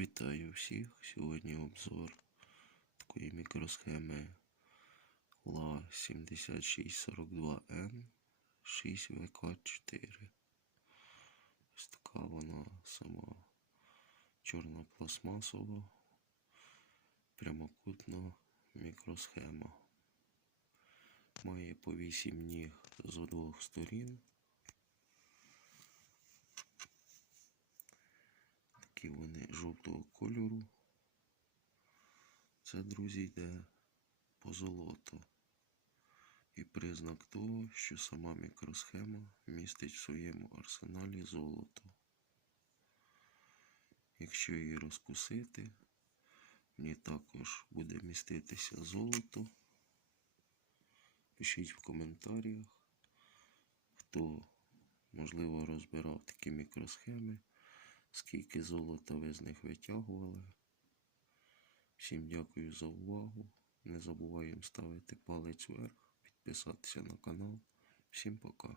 Вітаю всіх! Сьогодні обзор такої мікросхеми ла 7642N 6ВК4. Ось така вона сама чорна пластмасова, прямокутна мікросхема. Має по 8 ніг з обох сторін. Такі вони жовтого кольору. Це, друзі, йде по золоту. І признак того, що сама мікросхема містить в своєму арсеналі золото. Якщо її розкусити, в ній також буде міститися золото. Пишіть в коментарях, хто, можливо, розбирав такі мікросхеми скільки золота ви з них витягували. Всім дякую за увагу. Не забуваємо ставити палець вверх, підписатися на канал. Всім пока.